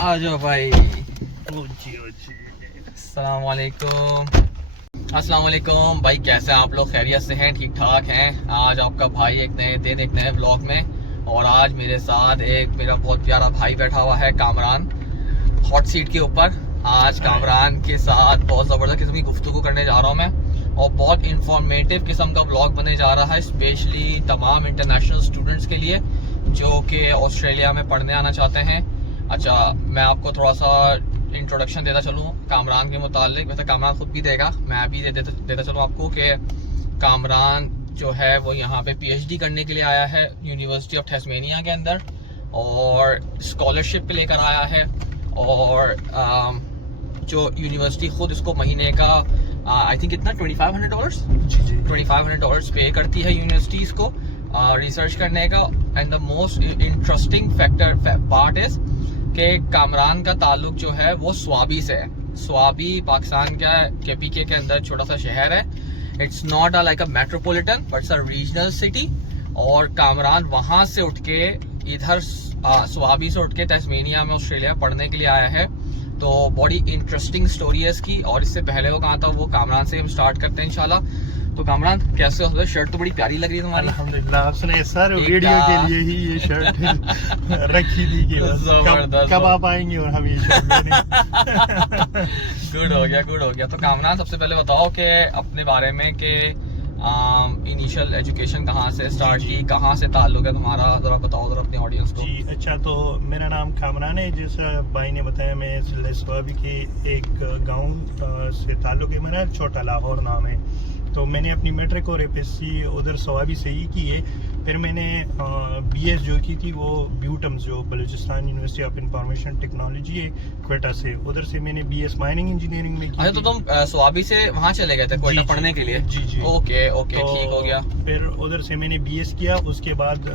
आ जाओ भाई। अस्सलाम वालेकुम भाई, कैसे हैं आप लोग? खैरियत से हैं? ठीक ठाक हैं? आज आपका भाई एक नए दिन एक नए ब्लॉग में, और आज मेरे साथ एक मेरा बहुत प्यारा भाई बैठा हुआ है, कामरान, हॉट सीट के ऊपर। आज कामरान के साथ बहुत ज़बरदस्त किस्म की गुफ्तगू करने जा रहा हूँ मैं, और बहुत इंफॉर्मेटिव किस्म का ब्लॉग बनने जा रहा है, स्पेशली तमाम इंटरनेशनल स्टूडेंट्स के लिए जो कि ऑस्ट्रेलिया में पढ़ने आना चाहते हैं। अच्छा, मैं आपको थोड़ा सा इंट्रोडक्शन देता चलूँ कामरान के मुतालिक। वैसे कामरान खुद भी देगा, मैं भी देता चलूँ आपको कि कामरान जो है वो यहाँ पे पीएचडी करने के लिए आया है यूनिवर्सिटी ऑफ टेस्मेनिया के अंदर, और स्कॉलरशिप पे लेकर आया है। और जो यूनिवर्सिटी खुद इसको महीने का आई थिंक इतना $2500 पे करती है यूनिवर्सिटीज़ को रिसर्च करने का। And the most interesting part is कि कामरान का ताल्लुक जो है वो स्वाबी से है। स्वाबी पाकिस्तान का केपीके के अंदर छोटा सा शहर है। It's not like a metropolitan but it's a regional city. और कामरान वहाँ से उठ के इधर स्वाबी से उठ के तस्मेनिया में ऑस्ट्रेलिया पढ़ने के लिए आया है। तो बड़ी इंटरेस्टिंग स्टोरी है इसकी, और इससे पहले वो कहा था वो कामरान से हम स्टार्ट करते हैं इंशाल्लाह। तो कामरान कैसे हो? शर्ट तो बड़ी प्यारी लग रही है तुम्हारी। अल्हम्दुलिल्लाह, आपने सर वीडियो के लिए ही ये शर्ट रखी थी कि कब आप आएंगे और हम ये शर्ट लेने। गुड हो गया। तो कामरान, सबसे पहले बताओ कि अपने बारे में कि इनिशियल एजुकेशन कहाँ से स्टार्ट की, कहाँ से ताल्लुक है तुम्हारा, जरा बताओ जरा अपने ऑडियंस को। जी अच्छा, तो मेरा नाम कामरान है, जैसा भाई ने बताया। मैं जिला स्वाबी के एक गांव से ताल्लुक है मेरा, छोटा लाहौर नाम है। तो मैंने अपनी मैट्रिक और एफएससी उधर स्वाबी से ही की है। फिर मैंने बीएस जो की थी वो ब्यूटम, जो Balochistan university of information technology है, क्वेटा से, उधर से मैंने बीएस माइनिंग इंजीनियरिंग में की। अच्छा, तो तुम स्वाबी से वहाँ चले गए थे क्वेटा पढ़ने के लिए? जी। ओके, ठीक हो गया। फिर उधर से मैंने बीएस किया। उसके बाद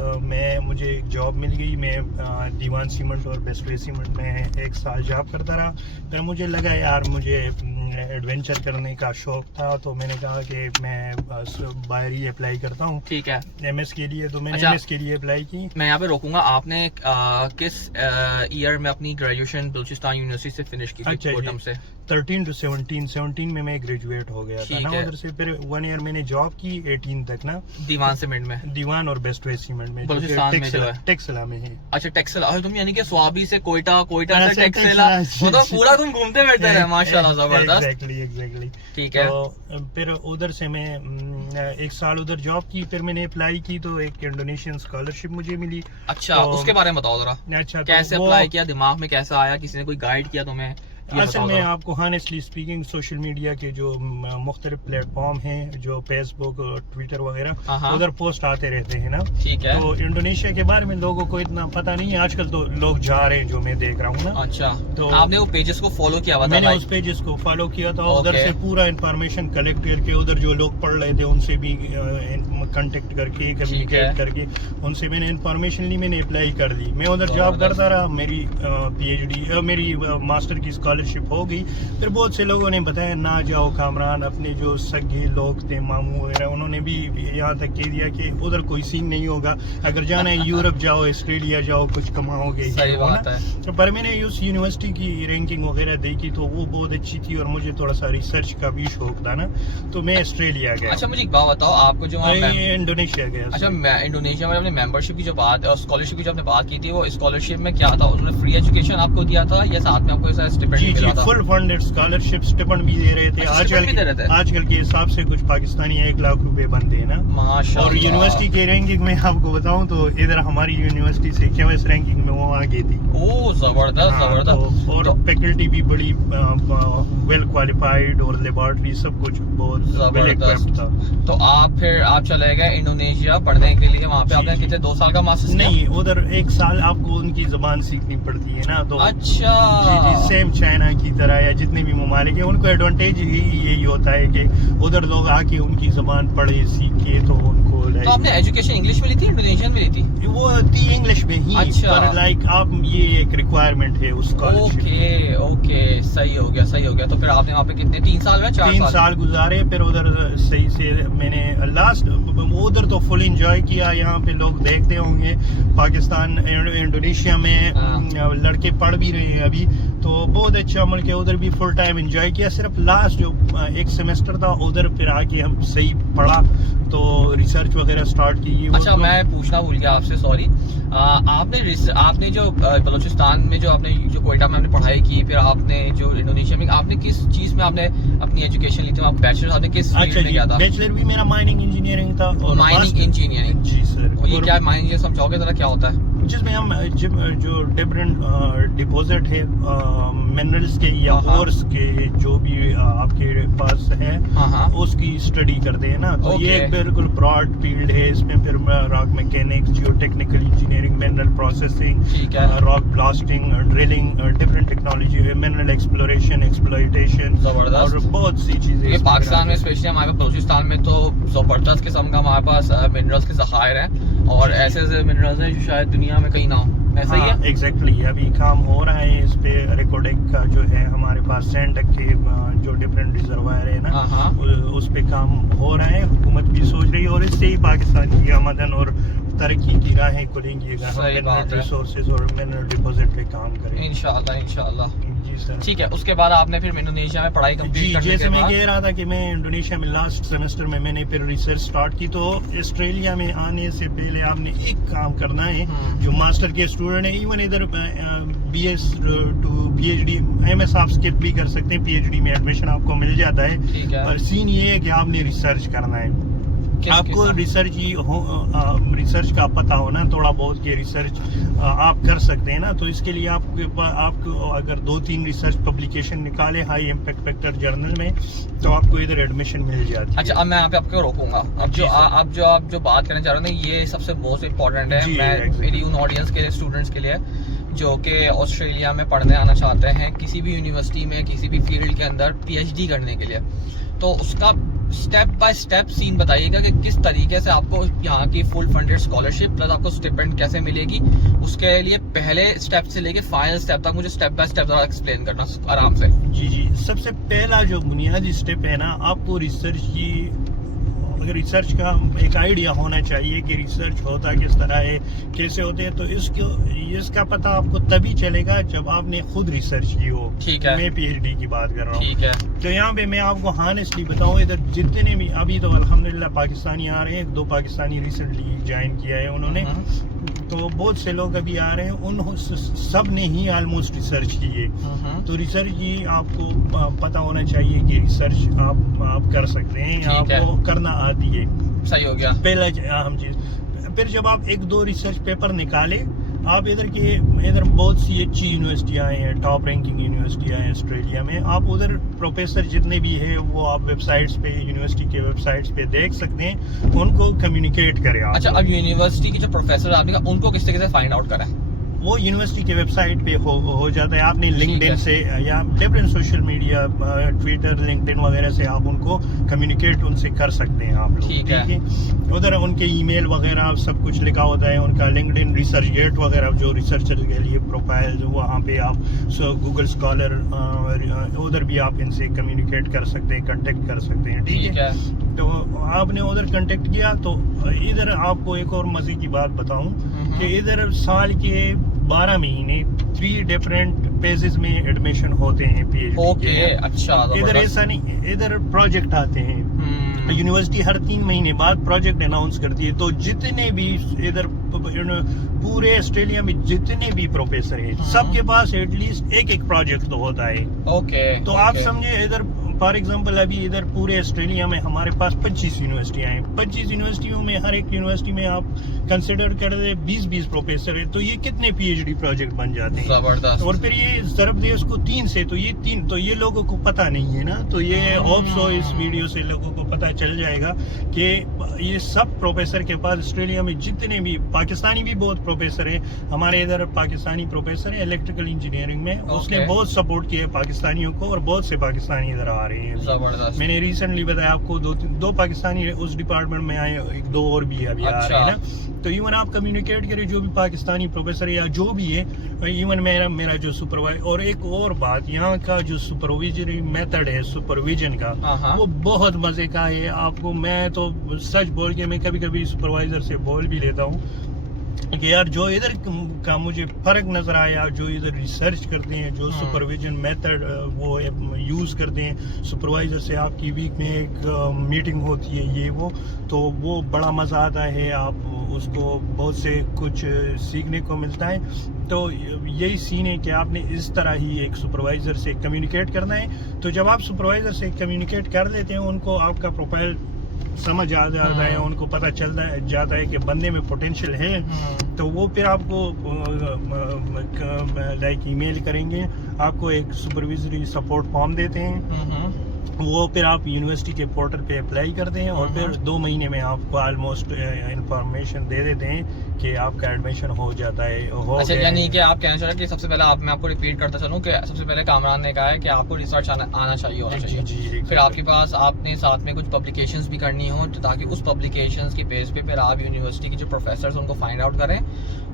मुझे एक जॉब मिल गई। मैं दीवान सीमेंट और बेस्टवे सीमेंट में 1 साल जॉब करता रहा। फिर मुझे लगा यार मुझे एडवेंचर करने का शौक था, तो मैंने कहा कि मैं बाहर ही अप्लाई करता हूँ। ठीक है, एमएस के लिए। तो मैंने एमएस के लिए अप्लाई की। मैं यहाँ पे रोकूंगा। आपने किस ईयर में अपनी ग्रेजुएशन बलूचिस्तान यूनिवर्सिटी से फिनिश की थी? कोटम से 13 to 17 में मैं ग्रेजुएट हो गया था ना उधर से। फिर 1 ईयर मैंने जॉब की 18 तक ना, दीवान सीमेंट में, दीवान और बेस्ट वे सीमेंट में, बलूचिस्तान में जो है टेक्सला में है। अच्छा, टेक्सला। तुम यानी कि स्वाबी से कोयटा से टेक्सला, मतलब पूरा तुम घूमते बैठते रहे। माशाल्लाह, जबरदस्त। एग्जैक्टली। ठीक है। तो फिर उधर से मैं 1 साल उधर जॉब की। फिर मैंने अप्लाई की तो एक इंडोनेशियन स्कॉलरशिप मुझे मिली। अच्छा, उसके बारे में बताओ जरा। अच्छा, कैसे अप्लाई किया, दिमाग में कैसा आया, किसी ने कोई गाइड किया तुम्हें? असल में आपको हॉनेस्टली स्पीकिंग सोशल मीडिया के जो मुख्तलिफ प्लेटफॉर्म हैं, जो फेसबुक, ट्विटर वगैरह, उधर पोस्ट आते रहते हैं ना। ठीक है। तो इंडोनेशिया के बारे में लोगों को इतना पता नहीं है आजकल, तो लोग जा रहे हैं जो मैं देख रहा हूँ ना। अच्छा, तो आपने वो पेजेस को फॉलो किया हुआ था? मैंने उस पेजेस को फॉलो किया था। उधर से पूरा इंफॉर्मेशन कलेक्ट करके, उधर जो लोग पढ़ रहे थे उनसे भी कांटेक्ट करके, कम्युनिकेट करके उनसे मैंने इंफॉर्मेशन ली। मैंने अप्लाई कर दी। मैं उधर जॉब करता रहा। मेरी पीएचडी, मेरी मास्टर की स्कॉलरशिप हो गई। फिर बहुत से लोगों ने बताया ना जाओ कामरान, अपने जो सगे लोग थे, मामू वगैरह, उन्होंने भी यहाँ तक कह दिया कि उधर कोई सीन नहीं होगा, अगर जाना है यूरोप जाओ, ऑस्ट्रेलिया जाओ, कुछ कमाओगे। सही बात है। तो पर मैंने उस यूनिवर्सिटी की रैंकिंग वगैरह देखी तो वो बहुत अच्छी थी, और मुझे थोड़ा सा रिसर्च का भी शौक था ना, तो मैं ऑस्ट्रेलिया गया। अच्छा, मुझे एक बात बताओ, आपको जो इंडोनेशिया गया। अच्छा, मैं इंडोनेशिया में अपने मेंबरशिप की जो बात और स्कॉलरशिप की जो आपने बात की थी, वो स्कॉलरशिप में क्या था? उन्होंने फ्री एजुकेशन आपको दिया था या साथ में आपको ऐसा स्टिपेंड मिला था? फुल फंडेड स्कॉलरशिप, स्टिपेंड भी दे रहे थे। आजकल के हिसाब से कुछ पाकिस्तानी 1 लाख रुपए बनते हैं ना, माशाल्लाह। और यूनिवर्सिटी के रैंकिंग में आपको बताऊं तो इधर हमारी यूनिवर्सिटी से केवस रैंकिंग में वो आगे थी। ओह, जबरदस्त। और फैकल्टी भी बड़ी वेल क्वालिफाइड, और लेबोरेटरी सब कुछ बहुत वेल इक्विप्ड था। तो आप चले गए इंडोनेशिया पढ़ने के लिए। वहाँ पे आपने कितने 2 साल का मास्टर्स? नहीं, उधर 1 साल आपको उनकी जबान सीखनी पड़ती है ना। तो अच्छा, जी, सेम चाइना की तरह या जितने भी ममालिक है, उनको एडवांटेज यही होता है कि उधर लोग आके उनकी जबान पढ़े सीखे, तो उनको तो आपने एजुकेशन इंग्लिश में ली थी, इंडोनेशियन में ली थी? वो थी इंग्लिश में ही। अच्छा। पर लाइक आप ये एक रिक्वायरमेंट है उस स्कॉलरशिप। ओके ओके, सही हो गया, सही हो गया। तो फिर आपने वहाँ पे कितने, 3 साल या 4 साल? 3 साल गुजारे। फिर उधर सही से मैंने लास्ट उधर तो फुल एंजॉय किया। यहाँ पे लोग देखते होंगे पाकिस्तान इंडोनेशिया में लड़के पढ़ भी रहे हैं अभी, तो बहुत अच्छा मुल्क है। उधर भी फुल टाइम एंजॉय किया। सिर्फ लास्ट जो एक सेमेस्टर था उधर फिर आके हम सही पढ़ा तो रिसर्च वगैरह स्टार्ट की। अच्छा, मैं पूछना भूल गया आपसे, सॉरी। आपने जो बलूचिस्तान में जो कोयटा में आपने पढ़ाई की, फिर आपने जो इंडोनेशिया में, आपने किस चीज में आपने अपनी एजुकेशन ली थी? आप बैचलर आपने किस फील्ड में किया था? बैचलर भी मेरा माइनिंग इंजीनियरिंग था। और माइनिंग इंजीनियरिंग? जी सर। ये क्या माइनिंग इंजीनियर, समझाओगे जरा क्या होता है? जिसमें हम जो डिफरेंट डिपॉजिट है मिनरल्स के या ओर्स के जो भी आपके पास है उसकी स्टडी करते हैं ना। तो ये एक बिल्कुल ब्रॉड फील्ड है। इसमें फिर रॉक मैकेनिक्स, जियो technical engineering, mineral processing, rock blasting, drilling, different technology है, मिनरल एक्सप्लोरेशन, एक्सप्लोइटेशन और बहुत सी चीजें। ये पाकिस्तान में स्पेशली हमारे बलूचिस्तान में तो जबरदस्त किस्म का हमारे पास मिनरल्स के ज़खायर हैं, और ऐसे ऐसे मिनरल्स हैं जो शायद दुनिया में कहीं ना हो। ऐसा ही है? एग्जैक्टली। अभी काम हो रहा है इस पे। रिकॉर्डिंग का जो है हमारे पास सैंड के जो डिफरेंट रिजर्वायर है ना, उस पे काम हो रहा है। हुकूमत भी सोच रही है और इससे ही पाकिस्तान की आमदन और तरक्की की राहें खुलेंगी अगर हम मिनरल रिसोर्सेज और मिनरल डिपॉजिट पे काम करें। इंशाल्लाह इंशाल्लाह। जी सर। ठीक है, उसके बाद आपने फिर इंडोनेशिया में पढ़ाई कंप्लीट करने के बाद? जैसे मैं कह रहा था कि मैं इंडोनेशिया में लास्ट सेमेस्टर में मैंने फिर रिसर्च स्टार्ट की। तो ऑस्ट्रेलिया में आने से पहले आपने एक काम करना है, जो मास्टर के स्टूडेंट है, इवन इधर BS टू PhD MS आप स्किप भी कर सकते हैं, PhD में एडमिशन आपको मिल जाता है। ठीक है। और सीन ये है कि आपने रिसर्च करना है। आपको रिसर्च का पता हो ना थोड़ा बहुत, कि रिसर्च आप कर सकते हैं ना। तो इसके लिए आपको अगर 2-3 रिसर्च पब्लिकेशन निकाले हाई इम्पैक्ट फैक्टर जर्नल में, तो आपको इधर एडमिशन मिल जाती है। अच्छा, अब मैं यहाँ पे आपको रोकूंगा। अब जो आप बात करना चाह रहे हो ना, ये सबसे मोस्ट इम्पोर्टेंट है। मैं मेरी उन ऑडियंस के स्टूडेंट्स के लिए जो कि ऑस्ट्रेलिया में पढ़ने आना चाहते हैं, किसी भी यूनिवर्सिटी में, किसी भी फील्ड के अंदर PhD करने के लिए, तो उसका स्टेप बाय स्टेप सीन बताइएगा कि किस तरीके से आपको यहाँ की फुल फंडेड स्कॉलरशिप प्लस आपको स्टिपेंड कैसे मिलेगी। उसके लिए पहले स्टेप से लेके फाइनल स्टेप तक मुझे स्टेप बाय स्टेप एक्सप्लेन करना आराम से। जी। सबसे पहला जो बुनियादी स्टेप है ना, आपको रिसर्च का एक आइडिया होना चाहिए कि रिसर्च होता किस तरह है, कैसे होते हैं। तो इसका पता आपको तभी चलेगा जब आपने खुद रिसर्च की हो। ठीक है। मैं PhD की बात कर रहा हूँ। ठीक है। तो यहाँ पे मैं आपको हॉनेस्टली बताऊँ, इधर जितने भी अभी तो अल्हम्दुलिल्लाह पाकिस्तानी आ रहे हैं, 2 पाकिस्तानी रिसेंटली ज्वाइन किया है उन्होंने, तो बहुत से लोग अभी आ रहे हैं। उन सब ने ही ऑलमोस्ट रिसर्च की है। तो रिसर्च ही आपको पता होना चाहिए कि रिसर्च आप कर सकते हैं, आपको करना आती है। सही हो गया। पहला अहम चीज। फिर जब आप 1-2 रिसर्च पेपर निकाले, आप इधर बहुत सी अच्छी यूनिवर्सिटियाँ हैं, टॉप रैंकिंग यूनिवर्सिटियाँ हैं ऑस्ट्रेलिया में। आप उधर प्रोफेसर जितने भी हैं वो आप वेबसाइट्स पे, यूनिवर्सिटी के वेबसाइट्स पे देख सकते हैं, उनको कम्युनिकेट करें आप। अच्छा, अब यूनिवर्सिटी की जो प्रोफेसर आपने उनको किस तरीके से फाइंड आउट करा है? वो यूनिवर्सिटी के वेबसाइट पे हो जाता है। आपने लिंक्डइन से या different social media, Twitter, LinkedIn वगैरह से आप उनको कम्युनिकेट उनसे कर सकते हैं आप लोग। ठीक है। उधर उनके ईमेल वगैरह सब कुछ लिखा होता है, उनका लिंक्डइन रिसर्च गेट वगैरह जो रिसर्चर के लिए प्रोफाइल, वहाँ पे आप गूगल स्कॉलर, उधर भी आप इनसे कम्युनिकेट कर सकते हैं, कांटेक्ट कर सकते हैं। ठीक है। तो आपने उधर कांटेक्ट किया, तो इधर आपको एक और मजे की बात बताऊं कि इधर साल के 12 महीने 3 डिफरेंट फेजेस में एडमिशन होते हैं PhD के। अच्छा। इधर ऐसा नहीं, इधर प्रोजेक्ट आते हैं। यूनिवर्सिटी हर 3 महीने बाद प्रोजेक्ट अनाउंस करती है। तो जितने भी इधर पूरे ऑस्ट्रेलिया में जितने भी प्रोफेसर हैं, सबके पास एटलीस्ट एक प्रोजेक्ट तो होता है। ओके। तो आप समझे, इधर फॉर एग्जांपल अभी इधर पूरे ऑस्ट्रेलिया में हमारे पास 25 यूनिवर्सिटियां हैं। 25 यूनिवर्सिटियों में हर एक यूनिवर्सिटी में आप कंसिडर कर दे 20-20 प्रोफेसर है, तो ये कितने PhD प्रोजेक्ट बन जाते हैं। जबरदस्त। और फिर ये ज़रब दे उसको 3 से, तो ये लोगों को पता नहीं है ना। तो ये होप सो इस वीडियो से लोगों को पता चल जाएगा कि ये सब प्रोफेसर के पास ऑस्ट्रेलिया में जितने भी, पाकिस्तानी भी बहुत प्रोफेसर है। हमारे इधर पाकिस्तानी प्रोफेसर है इलेक्ट्रिकल इंजीनियरिंग में, उसने बहुत सपोर्ट किया पाकिस्तानियों को, और बहुत से पाकिस्तानी इधर आ आ रहे हैं। जबरदस्त। मैंने रिसेंटली बताया आपको दो पाकिस्तानी उस डिपार्टमेंट में आए, एक दो और भी अभी आ रहे हैं ना। तो इवन आप कम्युनिकेट करें जो भी पाकिस्तानी प्रोफेसर या जो भी है, इवन मेरा जो सुपरवाइजर, और एक और बात, यहाँ का जो सुपरविजरी मेथड है सुपरविजन का, वो बहुत मजे का है। आपको मैं तो सच बोल के मैं कभी कभी सुपरवाइजर से बोल भी लेता हूँ कि यार जो इधर का मुझे फर्क नजर आया, जो इधर रिसर्च करते हैं, जो सुपरविजन मेथड वो यूज करते हैं, सुपरवाइजर से आपकी वीक में एक मीटिंग होती है ये वो, तो वो बड़ा मजा आता है। आप उसको बहुत से कुछ सीखने को मिलता है। तो यही सीन है कि आपने इस तरह ही एक सुपरवाइजर से कम्युनिकेट करना है। तो जब आप सुपरवाइजर से कम्युनिकेट कर लेते हैं, उनको आपका प्रोफाइल समझ आ जाता है, उनको पता चल जाता है कि बंदे में पोटेंशियल है, तो वो फिर आपको लाइक ईमेल करेंगे, आपको एक सुपरविजरी सपोर्ट फॉर्म देते हैं, वो फिर आप यूनिवर्सिटी के पोर्टल पे अप्लाई करते हैं और फिर 2 महीने में आपको ऑलमोस्ट इंफॉर्मेशन दे देते हैं कि आपका एडमिशन हो जाता है। अच्छा, यानी कि आप कहना चाह रहे हैं कि सबसे पहले मैं आपको रिपीट करता चलूं कि सबसे पहले कामरान ने कहा है कि आपको रिसर्च आना चाहिए, होना चाहिए। फिर आपके पास आपने साथ में कुछ पब्लिकेशंस भी करनी हो, तो ताकि उस पब्लिकेशंस के बेस पे फिर आप यूनिवर्सिटी के जो प्रोफेसर उनको फाइंड आउट करें,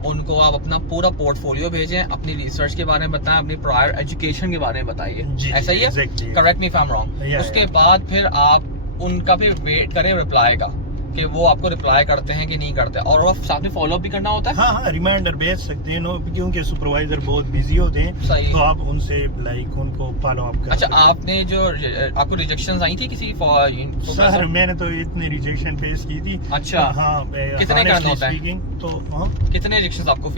उनको आप अपना पूरा पोर्टफोलियो भेजें, अपनी रिसर्च के बारे में बताएं, अपनी प्रायर एजुकेशन के बारे में बताइए। ऐसा ही है? Correct me if I am wrong. उसके बाद फिर आप उनका फिर वेट करें रिप्लाई का, कि वो आपको रिप्लाई करते हैं कि नहीं करते, और आप साथ में फॉलो अप भी करना होता है। हाँ, रिमाइंडर भेज सकते हैं, क्योंकि सुपरवाइजर बहुत बिजी होते हैं, तो आप उनसे लाइक उनको फॉलो अप कर। अच्छा, आपने जो आपको रिजेक्शंस आई थी किसी सर, मैंने तो इतने रिजेक्शन फेस की थी। अच्छा, हाँ, कितने करना होता है? तो कितने रिजेक्शंस आपको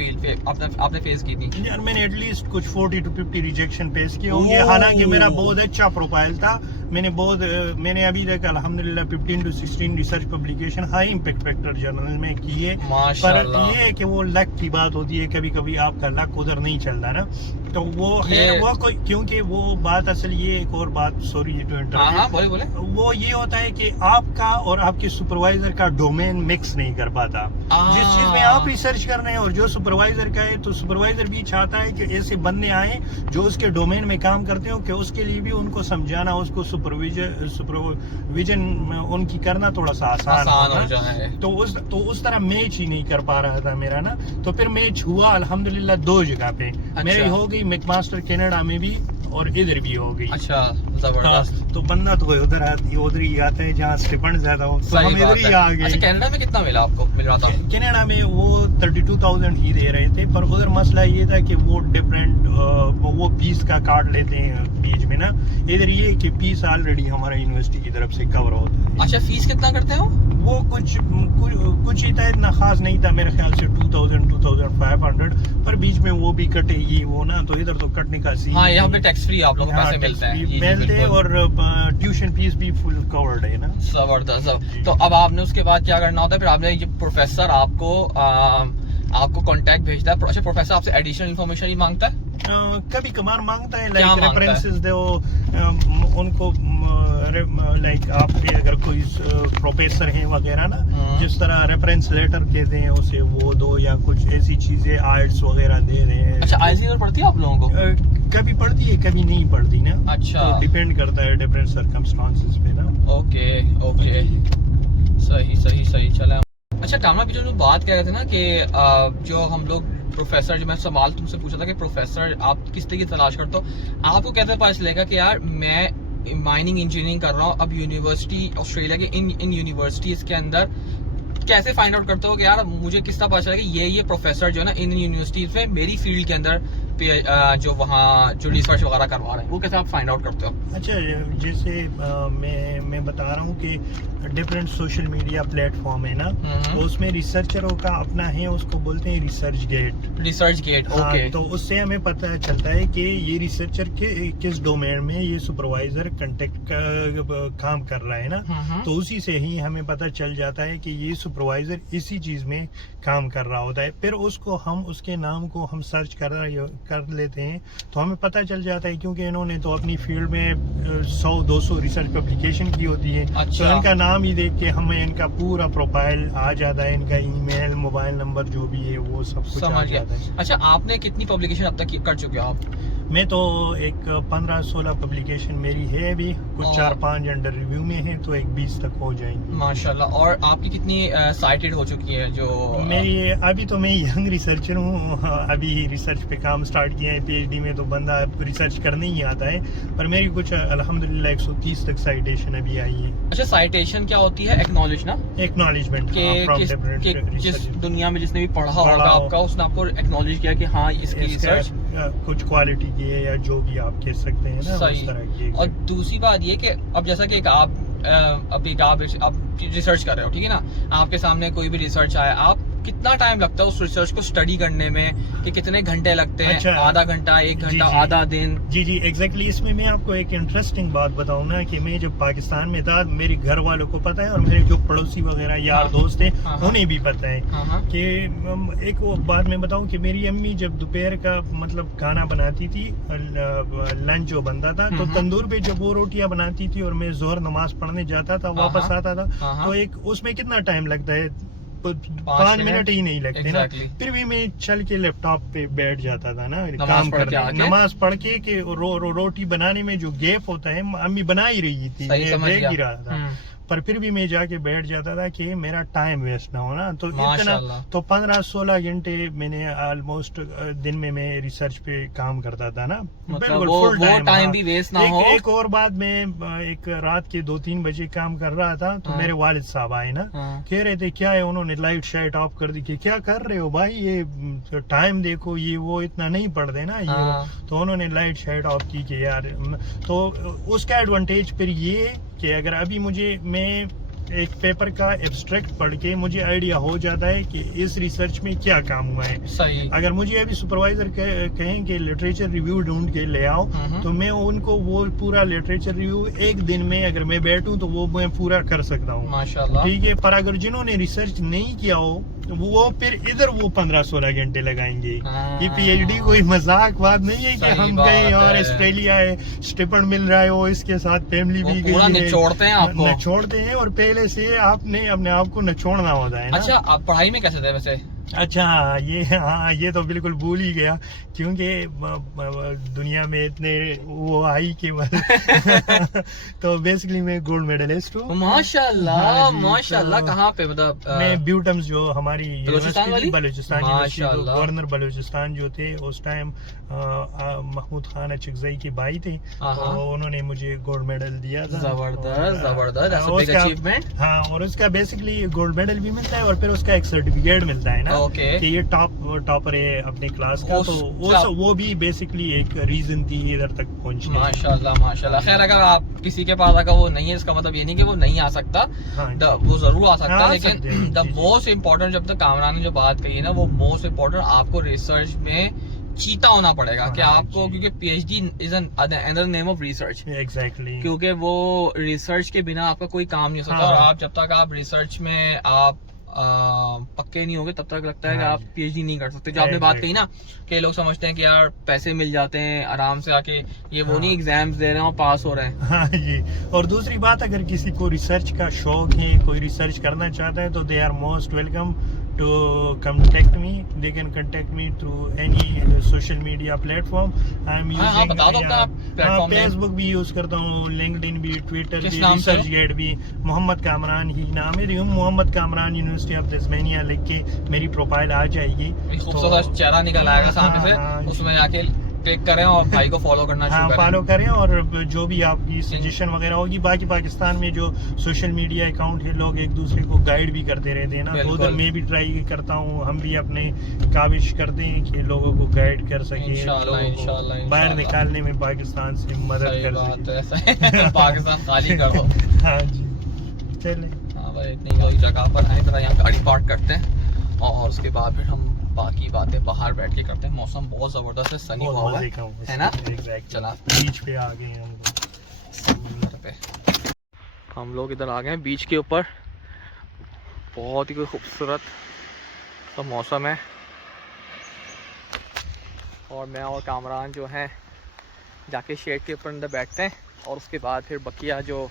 आपने फेस की थी? यार मैंने एटलीस्ट कुछ 40 to 50 रिजेक्शन फेस किए होंगे। हालांकि मेरा बहुत अच्छा प्रोफाइल था, मैंने अभी तक अल्हम्दुलिल्लाह 15 to 16 research publication high impact factor journal में की है। पर ये है कि वो लक की बात होती है, कभी कभी आपका लक उधर नहीं चलता ना, तो वो है वो कोई, क्योंकि वो बात असल ये एक और बात, सॉरी टू इंटरप्ट, बोले वो ये होता है कि आपका और आपके सुपरवाइजर का डोमेन मिक्स नहीं कर पाता। जिस चीज में आप रिसर्च कर रहे हैं और जो सुपरवाइजर का है, तो सुपरवाइजर भी चाहता है कि ऐसे बंदे आए जो उसके डोमेन में काम करते हो, कि उसके लिए भी उनको समझाना, उसको सुपरविजन उनकी करना थोड़ा सा आसान हो जाए। तो उस तरह मैच ही नहीं कर पा रहा था मेरा ना। तो फिर मैच हुआ अल्हम्दुलिल्लाह 2 जगह पे। अच्छा। मेरी हो गई मैकमास्टर कनाडा में भी और इधर भी हो गई। अच्छा, जबरदस्त। हाँ, तो बंदा तो उधर ही आता है जहाँ स्टिपेंड ज्यादा हो, तो हम इधर ही आ गए। अच्छा, कनाडा में कितना मिला आपको? मिल रहा था कनाडा में वो 32,000 ही दे रहे थे, पर उधर मसला ये था कि वो डिफरेंट वो फीस का कार्ड लेते हैं बीच में ना। इधर ये कि फीस ऑलरेडी हमारा यूनिवर्सिटी की तरफ से कवर होता है। अच्छा, फीस कितना करते हो? वो कुछ ही था, इतना खास नहीं था, मेरे ख्याल से 2,500, पर बीच में वो भी कटे ये वो ना, तो इधर तो कटने का सीन। हाँ, यहाँ पे टैक्स फ्री आप लोगों को पैसे मिलते हैं, और ट्यूशन फीस भी फुल कवर्ड है ना। जबरदस्त। तो अब आपने उसके बाद क्या करना होता है? फिर आपने ये प्रोफेसर आपको कांटेक्ट भेजता है। अच्छा, प्रोफेसर आपसे एडिशनल इन्फॉर्मेशन ही मांगता है? कभी कमार मांगता है, लाइक रेफरेंसेस दो उनको, लाइक आप भी अगर कोई प्रोफेसर हैं वगैरह ना, जिस तरह रेफरेंस लेटर कहते हैं उसे, वो दो, या कुछ ऐसी चीजें आइल्स वगैरह दे रहे हैं। अच्छा, आइल्स की पड़ती है आप लोगों को? कभी पड़ती है, कभी नहीं पड़ती ना। अच्छा, तो डिपेंड करता है डिफरेंट सर्कमस्टांसेस पे ना। ओके, सही चला। अच्छा, कामना भी जो बात कह रहे थे ना कि जो हम लोग प्रोफेसर, जो मैं सवाल तुमसे पूछा था कि प्रोफेसर आप किस तरह की तलाश करते हो, आपको कैसे पता चलेगा कि यार मैं माइनिंग इंजीनियरिंग कर रहा हूँ, अब यूनिवर्सिटी ऑस्ट्रेलिया के इन यूनिवर्सिटीज के अंदर कैसे फाइंड आउट करते हो कि यार मुझे किस तरह पता चलेगा ये प्रोफेसर जो है ना इन यूनिवर्सिटीज में मेरी फील्ड के अंदर जो वहाँ जो रिसर्च वगैरह करवा रहे हैं, वो कैसे आप फाइंड आउट करते हो? अच्छा, जैसे मैं बता रहा हूँ कि डिफरेंट सोशल मीडिया प्लेटफॉर्म है ना, तो उसमें रिसर्चरों का अपना है, उसको बोलते हैं रिसर्च गेट। ओके। तो उससे हमें पता चलता है कि ये रिसर्चर के किस डोमेन में ये सुपरवाइजर काम कर रहा है ना, तो उसी से ही हमें पता चल जाता है कि ये सुपरवाइजर इसी चीज में काम कर रहा होता है। फिर उसको हम उसके नाम को हम सर्च कर लेते हैं, तो हमें पता चल जाता है, क्योंकि इन्होंने तो अपनी फील्ड में 100-200 रिसर्च पब्लिकेशन की होती है। अच्छा। तो इनका नाम ही देख के हमें इनका पूरा प्रोफाइल आ जाता है, इनका ईमेल, मोबाइल नंबर जो भी है वो सब कुछ आ जाता है। अच्छा, आपने कितनी पब्लिकेशन अब तक कर चुके हो आप? मैं तो एक 15-16 पब्लिकेशन मेरी है अभी, कुछ 4-5 अंडर रिव्यू में है, तो एक 20 तक हो जाएंगी माशाल्लाह। और आपकी कितनी साइटेड हो चुकी है जो मेरी? अभी तो मैं यंग रिसर्चर हूँ, अभी रिसर्च पे काम स्टार्ट किया है। पीएचडी में तो बंदा रिसर्च करने ही आता है, पर मेरी कुछ अल्हम्दुलिल्लाह 130 तक साइटेशन अभी आई है। अच्छा, साइटेशन क्या होती है? एक्नॉलेज ना, एक्नॉलेजमेंट जिस दुनिया में जिसने भी पढ़ा होगा आपका, उसने आपको एक्नॉलेज किया कि हाँ इसकी रिसर्च कुछ क्वालिटी की है या जो भी आप कह सकते हैं ना, सही। उस तरह की। और दूसरी बात ये कि अब जैसा कि आप रिसर्च कर रहे हो, ठीक है ना, आपके सामने कोई भी रिसर्च आया, आप कितना टाइम लगता है उस रिसर्च को स्टडी करने में, कि कितने घंटे लगते हैं? अच्छा, आधा घंटा, 1 घंटा, आधा दिन? जी एग्जैक्टली। इसमें मैं आपको एक इंटरेस्टिंग बात बताऊं ना, कि मैं जब पाकिस्तान में था, मेरे घर वालों को पता है और मेरे जो पड़ोसी वगैरह यार दोस्त थे उन्हें भी पता है कि एक वो बात मैं बताऊं कि मेरी अम्मी जब दोपहर का मतलब खाना बनाती थी, लंच जो बनता था, तो तंदूर पे जब वो रोटियां बनाती थी और मैं जोहर नमाज पढ़ने जाता था, वापस आता था, तो एक उसमें कितना टाइम लगता है? 5 मिनट ही नहीं लगते ना। फिर भी मैं चल के लैपटॉप पे बैठ जाता था ना काम करने, नमाज पढ़ के कि रोटी बनाने में जो गैप होता है, अम्मी बना ही रही थी, मैं देख ही रहा था, पर फिर भी मैं जाके बैठ जाता था कि मेरा टाइम वेस्ट ना हो ना। तो इतना तो 15-16 घंटे मैंने ऑलमोस्ट दिन में मैं रिसर्च पे काम करता था ना, मतलब वो टाइम भी वेस्ट ना हो। एक और बात, मैं एक रात के 2-3 बजे काम कर रहा था, तो मेरे वालिद साहब आए ना, कह रहे थे क्या है, उन्होंने लाइट शाइट ऑफ कर दी कि क्या कर रहे हो भाई, ये टाइम देखो, ये वो इतना नहीं पढ़ देना ये। तो उन्होंने लाइट शाइट ऑफ की कि यार, तो उसका एडवांटेज फिर ये कि अगर अभी मैं एक पेपर का एब्स्ट्रैक्ट पढ़ के मुझे आइडिया हो जाता है कि इस रिसर्च में क्या काम हुआ है। सही। अगर मुझे अभी सुपरवाइजर कहें कि लिटरेचर रिव्यू ढूंढ के ले आओ, तो मैं उनको वो पूरा लिटरेचर रिव्यू एक दिन में अगर मैं बैठूं तो वो मैं पूरा कर सकता हूँ, माशाल्लाह। ठीक है। पर अगर जिन्होंने रिसर्च नहीं किया हो, वो फिर इधर वो 15-16 घंटे लगाएंगे। ये पीएचडी कोई मजाक बात नहीं है कि हम गए और ऑस्ट्रेलिया है, स्टिपेंड मिल रहा है, वो इसके साथ फैमिली भी गई है, निचोड़ते हैं आपको, निचोड़ते हैं, और पहले से आपने अपने आप को निचोड़ना होता है ना। अच्छा, आप पढ़ाई में कैसे थे वैसे? अच्छा, ये तो बिल्कुल भूल ही गया, क्योंकि दुनिया में इतने वो आई कि तो बेसिकली मैं गोल्ड मेडलिस्ट हूँ। माशाल्लाह माशाल्लाह। कहाँ पे? मतलब मैं ब्यूटम्स जो हमारी बलूचिस्तान गवर्नर बलूचिस्तान जो थे उस टाइम, महमूद खान अचकजई के भाई थे, तो उन्होंने मुझे गोल्ड मेडल दिया था। जबरदस्त अचीवमेंट। हाँ, और उसका बेसिकली गोल्ड मेडल भी मिलता है और फिर उसका एक सर्टिफिकेट मिलता है ना, कि ये टॉपर है अपने क्लास का, तो वो भी बेसिकली एक रीजन थी इधर तक पहुंचने। माशाल्लाह माशाल्लाह। खैर, अगर आप किसी के पास अगर वो नहीं है, इसका मतलब ये नहीं कि वो नहीं आ सकता, वो जरूर आ सकता है, लेकिन द मोस्ट इम्पोर्टेंट, जब तक कामरान ने जो बात कही है ना, वो मोस्ट इम्पोर्टेंट, आपको रिसर्च में चीता होना पड़ेगा कि आपको, क्योंकि PhD is another name of research. Exactly. क्योंकि वो रिसर्च के बिना आपका कोई काम नहीं हो सकता, और आप जब तक आप रिसर्च में आप पक्के नहीं होगे, तब तक लगता है कि आप पीएचडी नहीं कर सकते। जो आपने बात कही ना कि लोग समझते हैं कि यार पैसे मिल जाते हैं आराम से आके, ये वो नहीं, एग्जाम्स दे रहे हैं और पास हो रहे हैं। हाँ जी। और दूसरी बात, अगर किसी को रिसर्च का शौक है, कोई रिसर्च करना चाहता है, तो they are most welcome to contact me. They can contact me through any social media platform. I'm using Facebook भी यूज करता हूँ, लिंक्डइन भी, ट्विटर भी, रिसर्च गेट भी। मोहम्मद कामरान ही नाम है, Mohammad Kamran university of Tasmania लिख के मेरी प्रोफाइल आ जाएगी, खूबसूरत चेहरा निकल आएगा सामने से, उसमें जाके क्लिक करें और भाई को फॉलो करना शुरू करें। फॉलो करें, और जो भी आपकी सजेशन वगैरह होगी। बाकी पाकिस्तान में जो सोशल मीडिया अकाउंट है, लोग एक दूसरे को गाइड भी करते रहते हैं ना, तो उधर मैं भी ट्राई करता हूँ, हम भी अपने काविश करते हैं कि लोगों को गाइड कर सके, इंशाल्लाह बाहर निकालने में पाकिस्तान से मदद कर सके। पाकिस्तान खाली करो। हाँ जी, चले। हाँ भाई, इतनी जगह पर आए, यहाँ गाड़ी पार्क करते हैं और उसके बाद फिर हम बाकी बातें बाहर बैठ के करते हैं। मौसम बहुत जबरदस्त है, सनी हुआ है ना। चला बीच पे आ गए हम लोग इधर आ गए हैं बीच के ऊपर। बहुत ही खूबसूरत तो मौसम है, और मैं और कामरान जो हैं जाके शेड के ऊपर अंदर बैठते हैं, और उसके बाद फिर बकिया जो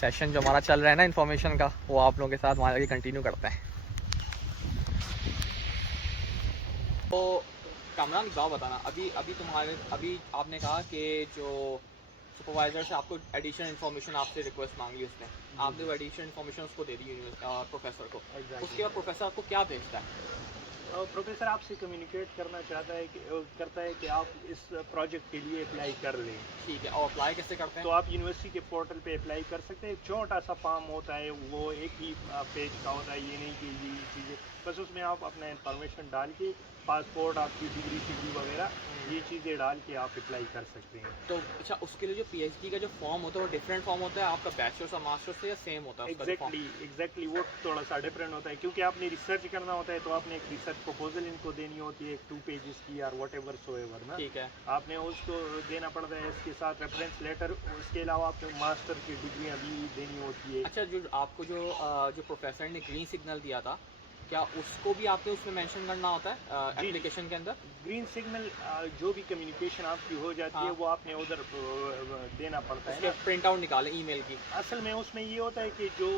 सेशन जो हमारा चल रहा है ना इन्फॉर्मेशन का, वो आप लोगों के साथ वहाँ जाके कंटिन्यू करते हैं। तो कामरान एक बात बताना, अभी आपने कहा कि जो सुपरवाइजर से आपको एडिशनल इन्फॉर्मेशन आपसे रिक्वेस्ट मांगी उसने, आपने वो एडिशनल इन्फॉर्मेशन उसको दे दी प्रोफेसर को। उसके बाद प्रोफेसर आपको क्या भेजता है? प्रोफेसर आपसे कम्युनिकेट करना चाहता है करता है कि आप इस प्रोजेक्ट के लिए अप्लाई कर लें। ठीक है, और अप्लाई कैसे करते हैं? तो आप यूनिवर्सिटी के पोर्टल पे अप्लाई कर सकते हैं। एक छोटा सा फॉर्म होता है, वो एक ही पेज का होता है, ये नहीं कि ये चीज़ें, बस उसमें आप अपना इंफॉर्मेशन डाल के, पासपोर्ट, आपकी डिग्री वगैरह, ये चीज़ें डाल के आप अप्लाई कर सकते हैं। तो अच्छा, उसके लिए जो पीएचडी का जो फॉर्म होता है वो डिफरेंट फॉर्म होता है आपका बैचलर्स और मास्टर्स से, या सेम होता है? एग्जैक्टली वो थोड़ा सा डिफरेंट होता है, क्योंकि आपने रिसर्च करना होता है, तो आपने एक रिसर्च प्रपोजल इनको देनी होती है, 2 पेजेस की और वट एवर सो एवर ना। ठीक है, आपने उसको देना पड़ता है, इसके साथ रेफरेंस लेटर, उसके अलावा आपको मास्टर की डिग्रियाँ भी देनी होती है। अच्छा, जो आपको जो प्रोफेसर ने ग्रीन सिग्नल दिया था, क्या उसको भी आपने उसमें मेंशन करना होता है एप्लीकेशन के अंदर? ग्रीन सिग्नल जो भी कम्युनिकेशन आपकी हो जाती है, वो आपने उधर देना पड़ता है ना। प्रिंट आउट निकालें ईमेल की। असल में उसमें ये होता है कि जो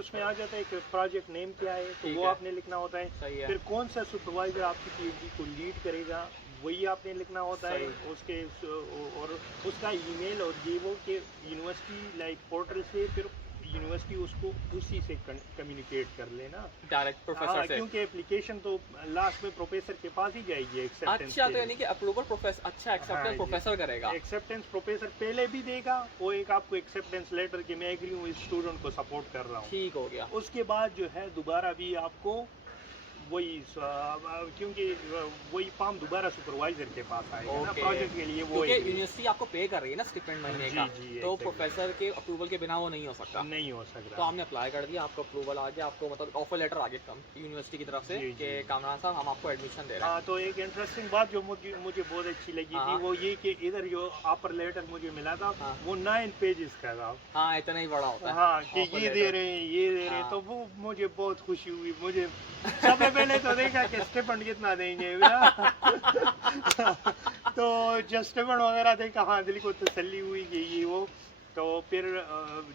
उसमें आ जाता है कि प्रोजेक्ट नेम क्या है, तो वो आपने लिखना होता है। सही है। फिर कौन सा सुपरवाइजर आपकी पीएचडी को लीड करेगा, वही आपने लिखना होता है। उसके और उसका ईमेल और ये वो कि यूनिवर्सिटी लाइक पोर्टल से फिर यूनिवर्सिटी उसको उसी से कम्युनिकेट कर लेना डायरेक्ट प्रोफेसर से, क्योंकि एप्लीकेशन तो लास्ट में प्रोफेसर के पास ही जाएगी एक्सेप्टेंस। अच्छा, तो यानी कि अप्रूवल प्रोफेसर, अच्छा एक्सेप्टेंस प्रोफेसर करेगा। एक्सेप्टेंस प्रोफेसर पहले भी देगा, वो एक आपको एक्सेप्टेंस लेटर कि मैं एग्री हूँ इस स्टूडेंट को सपोर्ट कर रहा हूँ। ठीक हो गया। उसके बाद जो है दोबारा भी आपको वही क्योंकि वही फॉर्म दोबारा सुपरवाइजर के पास आएगा ना प्रोजेक्ट के लिए। वो यूनिवर्सिटी आपको पे कर रही है ना स्टिपेंड महीने का, तो प्रोफेसर के अप्रूवल के बिना वो नहीं हो सकता। तो आपने अप्लाई कर दिया, आपको अप्रूवल आ गया, आपको मतलब ऑफर लेटर आ गया यूनिवर्सिटी की तरफ से कि कामरान साहब हम आपको एडमिशन दे रहे हैं। तो एक इंटरेस्टिंग बात जो मुझे बहुत अच्छी लगी थी, वो ये कि इधर जो ऑफर लेटर मुझे मिला था, वो 9 पेजेस का था। हाँ, इतना ही बड़ा होता है। हाँ, कि ये दे रहे हैं, ये दे रहे हैं, तो वो मुझे बहुत खुशी हुई। मुझे सबसे पहले तो देखा कि स्टिपेंड कितना देंगे तो जब स्टिपेंड वगैरह देखा, हाँ दिल को तसल्ली हुई कि ये वो। तो फिर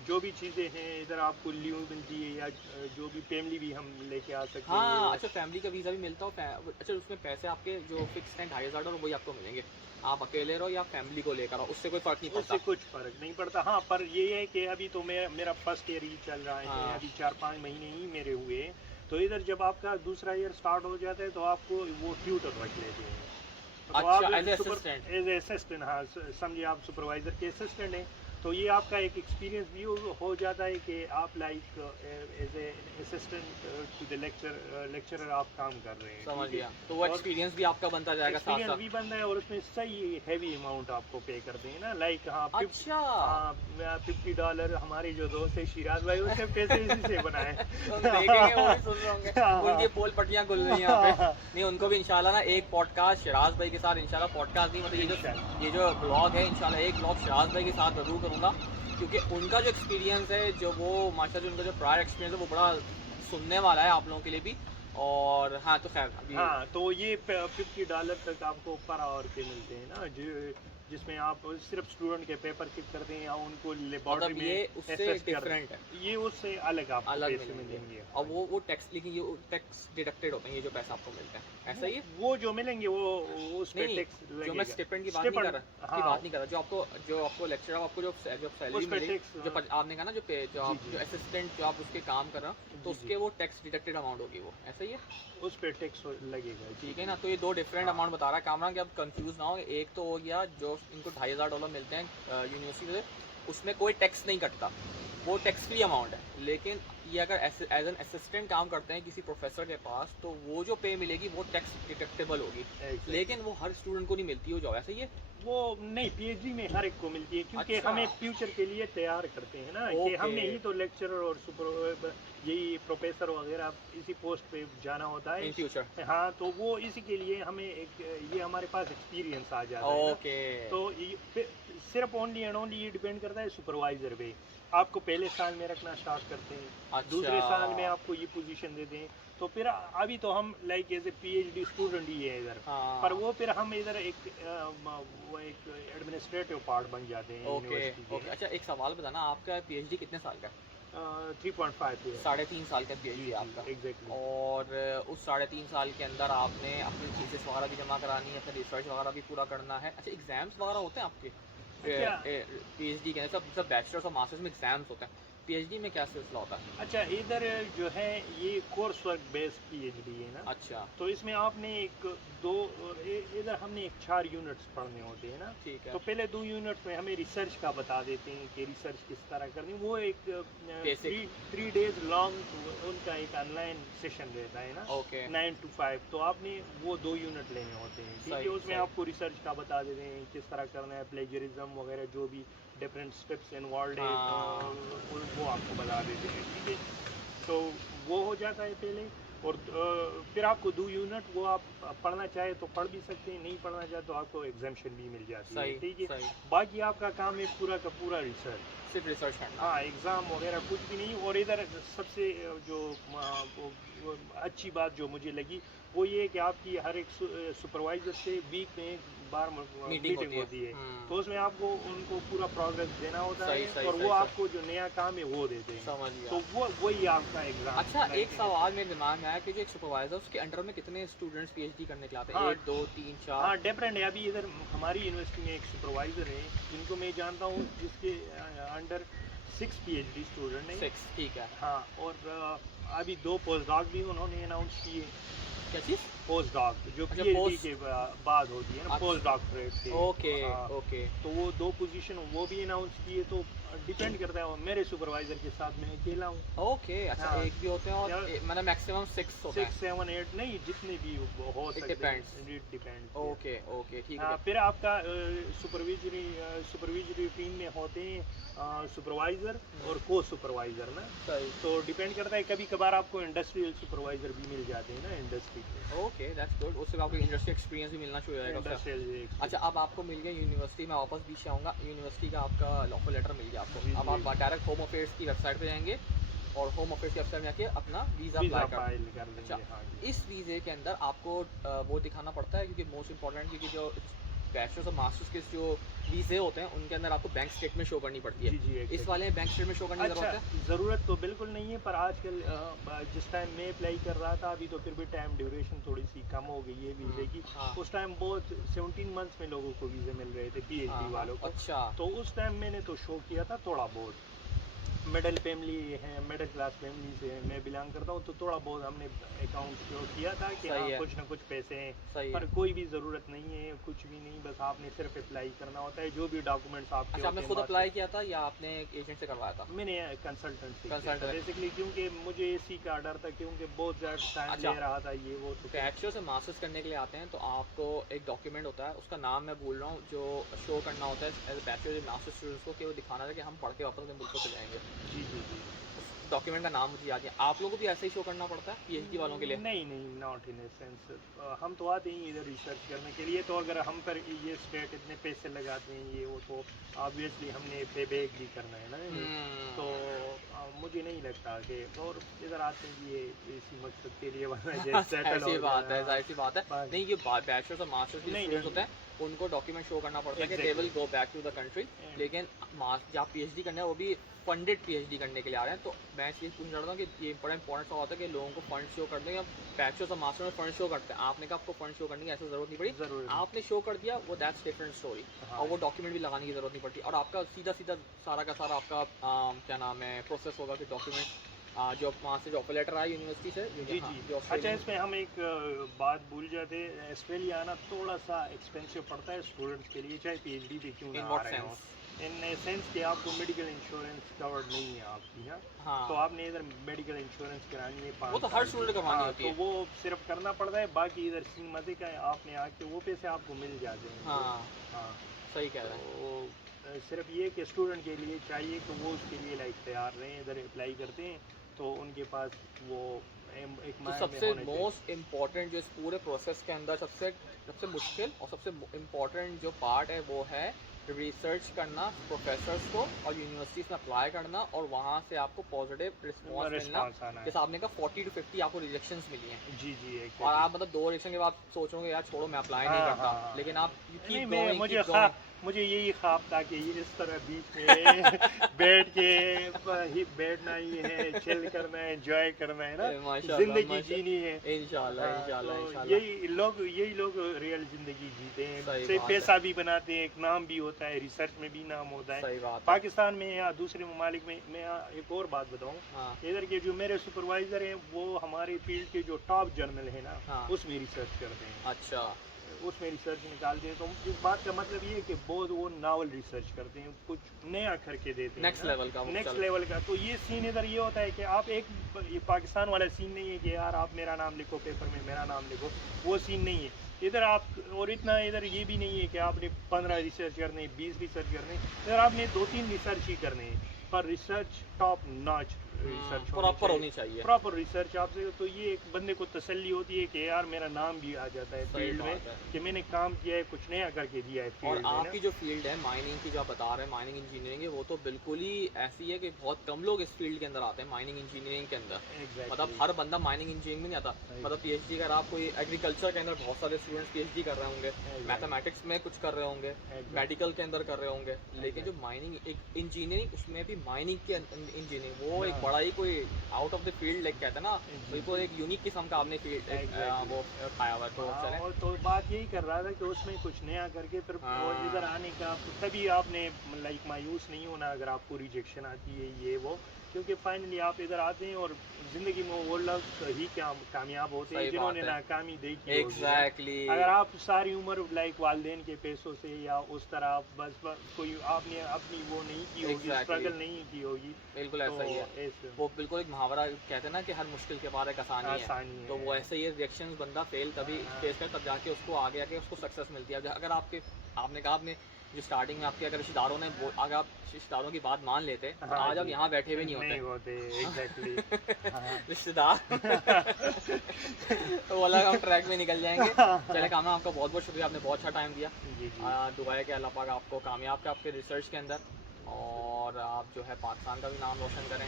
जो भी चीज़ें हैं इधर आपको लीव मिलती है, या जो भी फैमिली भी हम लेके आ सकते हैं। हाँ, अच्छा, फैमिली का वीज़ा भी मिलता हो। अच्छा, उसमें पैसे आपके जो फिक्स हैं $2500 वही आपको मिलेंगे, आप अकेले रहो या फैमिली को लेकर आओ, उससे कोई फ़र्क नहीं पड़ता। उससे कुछ फ़र्क नहीं पड़ता। हाँ, पर ये है कि अभी तो मेरा फर्स्ट ईयर ही चल रहा है। अभी 4-5 महीने ही मेरे हुए। तो इधर जब आपका दूसरा ईयर स्टार्ट हो जाता है, तो आपको वो ट्यूटर रख लेते हैं। तो अच्छा, एज असिस्टेंट, हाँ समझिए आप सुपरवाइजर के असिस्टेंट हैं। तो ये आपका एक एक्सपीरियंस भी हो जाता है कि आप like as a assistant to the lecturer आप काम कर रहे हैं। समझ गया। तो वो एक्सपीरियंस भी आपका बनता जाएगा, एक्सपीरियंस भी बनता है, और उसमें सही हैवी अमाउंट आपको पे करते हैं ना, लाइक हाँ अच्छा, $50 हमारे जो दोस्त है शिराज भाई, उससे पैसे इसी से बनाए। उनकी पोल पट्टियां खुल रही हैं यहाँ पे। नहीं, उनको भी इंशाल्लाह ना एक पॉडकास्ट शिराज भाई के साथ, इंशाल्लाह पॉडकास्ट नहीं मतलब ये जो ब्लॉग है, इंशाल्लाह एक ब्लॉग शिराज भाई के साथ जरूर करूँगा, क्योंकि उनका जो एक्सपीरियंस है, जो वो माशाल्लाह उनका जो प्रायर एक्सपीरियंस है, वो बड़ा सुनने वाला है आप लोगों के लिए भी। और हाँ, तो खैर अभी हाँ, तो ये $50 तक आपको पर आवर के मिलते हैं ना, जिसमें आप सिर्फ स्टूडेंट के पेपर किक करते हैं या उनको लेबोरेटरी में ये उससे डिफरेंट है, ये उससे अलग आपको अलग पैसे मिलेंगे। और वो टैक्स, लेकिन ये टैक्स डिडक्टेड होते हैं, ये जो पैसा आपको मिलता है, ऐसा ही है। वो जो मिलेंगे वो उस पे टैक्स लगेगा। जो मैं स्टिपेंड की बात नहीं कर रहा, जो आपको लेक्चरर, आपको जो सैलरी मिलेगी, जो आपने कहा ना, जो असिस्टेंट जो आप उसके काम कर रहे हो, तो उसके वो टैक्स डिडक्टेड अमाउंट होगी, वो ऐसा ही है, उस पे टैक्स लगेगा। ठीक है ना। तो ये दो डिफरेंट अमाउंट बता रहा है कामरान, कि आप कंफ्यूज ना हो। एक तो हो गया जो इनको $2500 मिलते हैं यूनिवर्सिटी से, उसमें कोई टैक्स नहीं कटता, वो टैक्स फ्री अमाउंट है। लेकिन ये अगर एज एन असिस्टेंट काम करते हैं किसी प्रोफेसर के पास, तो वो जो पे मिलेगी वो टैक्स डिडक्टेबल होगी, लेकिन वो हर स्टूडेंट को नहीं मिलती, हो जाओ ऐसा ही है। वो नहीं, पीएचडी में हर एक को मिलती है, क्योंकि हमें फ्यूचर के लिए तैयार करते हैं ना, कि हमने ही तो लेक्चरर और यही प्रोफेसर वगैरह इसी पोस्ट पे जाना होता है इन फ्यूचर। हाँ, तो वो इसी के लिए हमें ये हमारे पास एक्सपीरियंस आ जाता है। तो सिर्फ ओनली एंड ओनली ये डिपेंड करता है सुपरवाइजर पे। आपको पहले साल में रखना स्टार्ट करते हैं, दूसरे साल में आपको ये पोजीशन देते हैं। तो फिर अभी तो हम like as a PhD student ही है इधर, पर वो फिर हम इधर एक एडमिनिस्ट्रेटिव पार्ट बन जाते हैं यूनिवर्सिटी के। अच्छा, एक सवाल बताना, आपका पीएचडी कितने साल का है? 3.5 ईयर। 3.5 साल का PhD आपका। एग्जैक्टली। और उस 3.5 साल के अंदर आपने अपनी थीसिस वगैरह भी जमा करानी है, अपना रिसर्च वगैरह भी पूरा करना है। अच्छा, एग्जाम्स वगैरह होते हैं आपके PhD के? सब बैचलर्स और मास्टर्स में एग्जाम्स होते हैं, PhD में क्या सिलसिला होता है? अच्छा, इधर जो है ये कोर्स वर्क बेस्ड PhD है ना। अच्छा, तो इसमें आपने इधर हमने 4 यूनिट्स पढ़ने होते हैं ना। ठीक है। तो पहले 2 यूनिट्स में हमें रिसर्च का बता देते हैं कि रिसर्च किस तरह करनी। वो एक Basic। 3 डेज लॉन्ग उनका एक ऑनलाइन सेशन रहता है ना, ओके। 9 to 5। तो आपने वो 2 यूनिट लेने होते हैं, ठीक है। सही, उसमें सही। आपको रिसर्च का बता देते हैं किस तरह करना है, प्लेजरिज्म वगैरह जो भी डिफरेंट स्टेप्स इन्वॉल्व है, हाँ। वो आपको बता देते हैं, ठीक है। तो वो हो जाता है पहले। और फिर आपको 2 यूनिट वो आप पढ़ना चाहे तो पढ़ भी सकते हैं, नहीं पढ़ना चाहे तो आपको एग्जामेशन भी मिल जाती है, सही, ठीक है। सही। बाकी आपका काम है पूरा का पूरा रिसर्च। सिर्फ रिसर्च करना। हाँ, एग्ज़ाम वगैरह कुछ भी नहीं। और इधर सबसे जो वो अच्छी बात जो मुझे लगी वो ये है कि आपकी हर एक सुपरवाइज़र से वीक में एक बार मीटिंग मीटिंग होती है। हम्म। तो उसमें आपको उनको पूरा प्रोग्रेस देना होता सही, है, सही, और सही, वो सही। आपको जो नया काम है वो देते हैं। समझ गया। तो वही आपका एग्ज़ाम। अच्छा, एक सवाल मेरे दिमाग में आया कि जो एक सुपरवाइजर उसके अंडर में कितने स्टूडेंट्स PhD करने के लिए आते हैं? हाँ, 1, 2, 3, 4? हाँ, डिफरेंट है। अभी इधर हमारी यूनिवर्सिटी में एक सुपरवाइज़र है जिनको मैं जानता हूँ, जिसके अंडर 6 PhD स्टूडेंट हैं। 6, ठीक है। हाँ, और अभी 2 पोस्ट डॉक भी उन्होंने अनाउंस किए। क्या चीज़? पोस्ट डॉक जो अच्छा, PhD के बाद होती है ना, अच्छा। पोस्ट डॉक्टरेट के। ओके, हाँ, ओके। तो वो 2 पोजीशन वो भी अनाउंस किए। तो डिपेंड करता है, मेरे सुपरवाइज़र के साथ मैं अकेला हूँ। ओके, अच्छा, हाँ, एक भी होते हैं और मतलब मैक्सिमम 6 होता 6, है? 7, 8 नहीं, जितने भी हो इट सकते डिपेंड्स। हैं। It depends. ओके, ओके, ठीक हाँ, है। फिर आपका सुपरविजरी टीम में होते हैं सुपरवाइज़र और को सुपरवाइज़र ना। सही। तो डिपेंड करता है, कभी कभार आपको इंडस्ट्रियल सुपरवाइज़र भी मिल जाते हैं ना, इंडस्ट्री के। Okay, that's good. उससे आपको इंडस्ट्री एक्सपीरियंस भी मिलना शुरू हो जाएगा उससे। इंडस्ट्रियल। अच्छा, अब आपको मिल गया यूनिवर्सिटी में, वापस बीच आऊँगा, यूनिवर्सिटी का आपका ऑफर लेटर मिल गया आपको। जी, अब जी। आप डायरेक्ट होम अफेयर्स की वेबसाइट पे जाएंगे और होम अफेयर्स की वेबसाइट में जाके अपना वीज़ा वीज़ा अप्लाई फाइल कर कर। देंगे। अच्छा, हाँ जी। इस वीज़े के अंदर आपको वो दिखाना पड़ता है, क्योंकि मोस्ट इंपॉर्टेंट, क्योंकि जो बैचलर्स और मास्टर्स के जो वीज़े होते हैं उनके अंदर आपको बैंक स्टेटमेंट शो करनी पड़ती है। जी, जी, इस exactly। वाले में बैंक स्टेटमेंट शो करने की अच्छा, ज़रूरत है? ज़रूरत तो बिल्कुल नहीं है, पर आजकल जिस टाइम मैं अप्लाई कर रहा था, अभी तो फिर भी टाइम ड्यूरेशन थोड़ी सी कम हो गई है वीज़े की। हाँ। उस टाइम बहुत 17 मंथ्स में लोगों को वीज़े मिल रहे थे, हाँ, PhD हाँ। वालों को। अच्छा। तो उस टाइम मैंने तो शो किया था थोड़ा बहुत। मिडिल फैमिली है, मिडिल क्लास फैमिली से मैं बिलोंग करता हूँ, तो थोड़ा बहुत हमने अकाउंट शो किया था कि सही हाँ, है। कुछ ना कुछ पैसे हैं। सही पर है। कोई भी ज़रूरत नहीं है, कुछ भी नहीं, बस आपने सिर्फ अप्लाई करना होता है, जो भी डॉक्यूमेंट्स आपके अच्छा, आपने होते हैं। खुद अप्लाई किया था या आपने एक एजेंट से करवाया था? मैंने कंसल्टेंट से किया था कंसल्टेंट। बेसिकली, क्योंकि मुझे इसी का डर था, क्योंकि बहुत ज़्यादा टाइम अच्छा, ले रहा था ये वो। तो बैचलर से मास्टर्स करने के लिए आते हैं तो आपको एक डॉक्यूमेंट होता है, उसका नाम मैं भूल रहा हूँ, जो शो करना होता है as a bachelor master students को, कि वो दिखाना है कि हम पढ़ के वापस अपने मुल्क को चले जाएंगे। जी, जी, जी। उस डॉक्यूमेंट का नाम मुझे याद नहीं। आप लोगों को भी ऐसे ही शो करना पड़ता है PhD वालों के लिए? नहीं, नहीं, नॉट इन ए सेंस। हम तो आते ही इधर रिसर्च करने के लिए, तो अगर हम पर ये स्टेट इतने पैसे लगाते हैं ये वो, तो ऑब्वियसली हमने पे बैक भी करना है ना। तो मुझे नहीं लगता कि, और इधर आते हैं ये इसी मकसद के लिए, वरना ये सेटल ऐसी हो बात है, जाना। जाहिर सी बात है। बस। नहीं, ये बैचलर्स और मास्टर्स के नहीं, स्टूडेंट्स नहीं। होते हैं, उनको डॉक्यूमेंट शो करना पड़ता है कि they will go back to the country. लेकिन जहाँ PhD करना है वो भी फंडेड PhD करने के लिए आ रहे हैं, तो मैं ये पूछना चाहता हूँ कि ये बड़ा इंपॉर्टेंट सा होता है कि लोगों को फंड शो कर दें, या बैचलर्स और मास्टर्स में फंड शो करते हैं। आपने कहा आपको फंड शो करने की ऐसी ज़रूरत नहीं पड़ी, ज़रूर। आपने शो कर दिया, वो दैट्स डिफरेंट स्टोरी। हाँ। और वो डॉक्यूमेंट भी लगाने की ज़रूरत नहीं पड़ती, और आपका सीधा सीधा सारा का सारा आपका क्या नाम है, प्रोसेस होगा कि डॉक्यूमेंट जो वहाँ से जो ऑफर लेटर आया यूनिवर्सिटी से। जी, हाँ, जी। जो अच्छा, ऑस्ट्रेलियन। इसमें हम एक बात भूल जाते हैं, ऑस्ट्रेलिया आना थोड़ा सा एक्सपेंसिव पड़ता है स्टूडेंट्स के लिए, चाहे PhD भी क्यों इन ना आ व्हाट रहे हो। सेंस? इन सेंस कि आपको मेडिकल इंश्योरेंस कवर्ड नहीं है आपकी ना। हाँ, तो आपने इधर मेडिकल इंश्योरेंस करानी है वो 5 तो हर साल की। स्टूडेंट करवानी हाँ, होती तो है। वो सिर्फ करना पड़ता है, बाकी इधर सीन मज़े का है, आपने आके वो पैसे आपको मिल जाते हैं। हाँ, हाँ, सही कह रहे हैं। तो सिर्फ ये कि स्टूडेंट के लिए चाहिए कि वो उसके लिए लाइक तैयार रहें, इधर अप्लाई करते हैं तो उनके पास वो एक तो माइंड में सबसे होने चाहिए। मोस्ट इम्पॉर्टेंट जो इस पूरे प्रोसेस के अंदर सबसे सबसे मुश्किल और सबसे इम्पॉर्टेंट जो पार्ट है वो है रिसर्च करना, प्रोफेसर्स को और यूनिवर्सिटीज़ में अप्लाई करना, और वहाँ से आपको पॉजिटिव रिस्पॉन्स मिलना। रिस्पॉन्स आना है। जैसे आपने कहा 40 to 50 आपको रिजेक्शंस मिली हैं, जी, जी, और exactly। आप मतलब 2 रिजेक्शन के बाद सोच रहे हो यार छोड़ो मैं अप्लाई नहीं हाँ, करता, हाँ, हाँ। लेकिन आप यू नहीं, कीप गोइंग, मुझे कीप गोइंग। मुझे यही ख्वाब था कि ये इस तरह बीच में बैठ के बैठना ही है, चिल करना है, एंजॉय करना है ना, जिंदगी जीनी है इंशाल्लाह। तो यही लोग रियल जिंदगी जीते हैं, सिर्फ पैसा भी बनाते हैं, एक नाम भी होता है, रिसर्च में भी नाम होता है। पाकिस्तान में या दूसरे ममालिक में मैं एक और बात बताऊँ, इधर के जो मेरे सुपरवाइजर हैं वो हमारे फील्ड के जो टॉप जर्नल है ना उसमें रिसर्च करते हैं। अच्छा, उसमें रिसर्च निकालते हैं। तो इस बात का मतलब ये है कि बहुत वो नावल रिसर्च करते हैं, कुछ नया करके देते हैं, नेक्स्ट लेवल का। तो ये सीन इधर ये होता है कि आप ये पाकिस्तान वाला सीन नहीं है कि यार आप मेरा नाम लिखो पेपर में, मेरा नाम लिखो, वो सीन नहीं है इधर। आप और इतना इधर ये भी नहीं है कि आपने 15 रिसर्च करने, 20 रिसर्च करने, इधर आपने 2-3 रिसर्च ही करने हैं, पर research top notch research proper होनी चाहिए, प्रॉपर रिसर्च आपसे। तो ये एक बंदे को तसल्ली होती है कि यार मेरा नाम भी आ जाता है फील्ड में कि मैंने काम किया है, कुछ नया करके दिया है फील्ड में। और आपकी जो फील्ड है माइनिंग की, जो आप बता रहे हैं माइनिंग इंजीनियरिंग है, वो तो बिल्कुल ही ऐसी है कि बहुत कम लोग इस फील्ड के अंदर आते हैं, माइनिंग इंजीनियरिंग के अंदर। मतलब हर बंदा माइनिंग इंजीनियरिंग में नहीं आता। मतलब पीएचडी अगर आप कोई एग्रीकल्चर के अंदर बहुत सारे स्टूडेंट्स पीएचडी कर रहे होंगे, मैथमेटिक्स में कुछ कर रहे होंगे, मेडिकल के अंदर कर रहे होंगे, लेकिन जो माइनिंग एक इंजीनियरिंग, उसमें भी माइनिंग के इंजीनियरिंग वो एक बड़ा ही कोई out of the field like कहते हैं ना, बिल्कुल एक यूनिक किस्म का आपने फील्ड वो उठाया हुआ। तो चले तो बात यही कर रहा था कि उसमें कुछ नया करके फिर इधर आने का, तभी आपने लाइक मायूस नहीं होना अगर आपको रिजेक्शन आती है ये वो, क्योंकि फाइनली आप इधर आते हैं और जिंदगी में वो लोग ही कामयाब होते हैं जिन्होंने नाकामी देखी एग्जैक्टली। अगर आप सारी उम्र लाइक वालिदैन के पैसों से या उस तरह बस कोई आपने अपनी वो नहीं की होगी, स्ट्रगल नहीं की होगी, बिल्कुल ऐसा ही है। वो बिल्कुल एक मुहावरा कहते हैं ना कि हर मुश्किल के बाद एक आसानी है, तो वो ऐसे ही रिएक्शन बंदा फेल तभी फेस कर, तब जाके उसको आगे आके उसको सक्सेस मिलती है। अगर आपने कहा आपने जो स्टार्टिंग में आपके अगर रिश्तेदारों ने अगर आप रिश्तेदारों की बात मान लेते तो आज आप यहाँ बैठे भी नहीं होते एग्जैक्टली रिश्तेदार तो वो अलग हम ट्रैक में निकल जाएंगे। चले कामरान, आपका बहुत बहुत शुक्रिया, आपने बहुत अच्छा टाइम दिया। दुआ है कि अल्लाह पाक आपको कामयाब के आपके रिसर्च के अंदर, और आप जो है पाकिस्तान का भी नाम रोशन करें,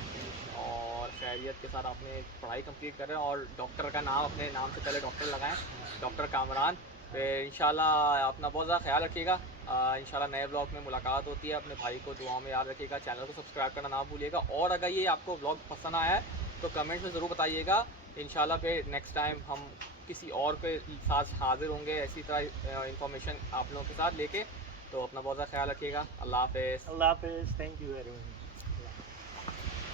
और खैरियत के साथ आपने पढ़ाई कंप्लीट करें, और डॉक्टर का नाम अपने नाम से पहले डॉक्टर लगाएं, डॉक्टर कामरान। फिर इंशाल्लाह अपना बहुत ज़्यादा ख्याल रखिएगा। इंशाल्लाह नए ब्लॉग में मुलाकात होती है। अपने भाई को दुआ में याद रखिएगा, चैनल को सब्सक्राइब करना ना भूलिएगा, और अगर ये आपको ब्लॉग पसंद आया है तो कमेंट्स में ज़रूर बताइएगा। इंशाल्लाह फिर नेक्स्ट टाइम हम किसी और के साथ हाजिर होंगे ऐसी तरह इंफॉर्मेशन आप लोगों के साथ लेके। तो अपना बहुत ज़्यादा ख्याल रखिएगा। अल्लाह हाफ़िज़। अल्लाह हाफ़िज़। Thank you very much.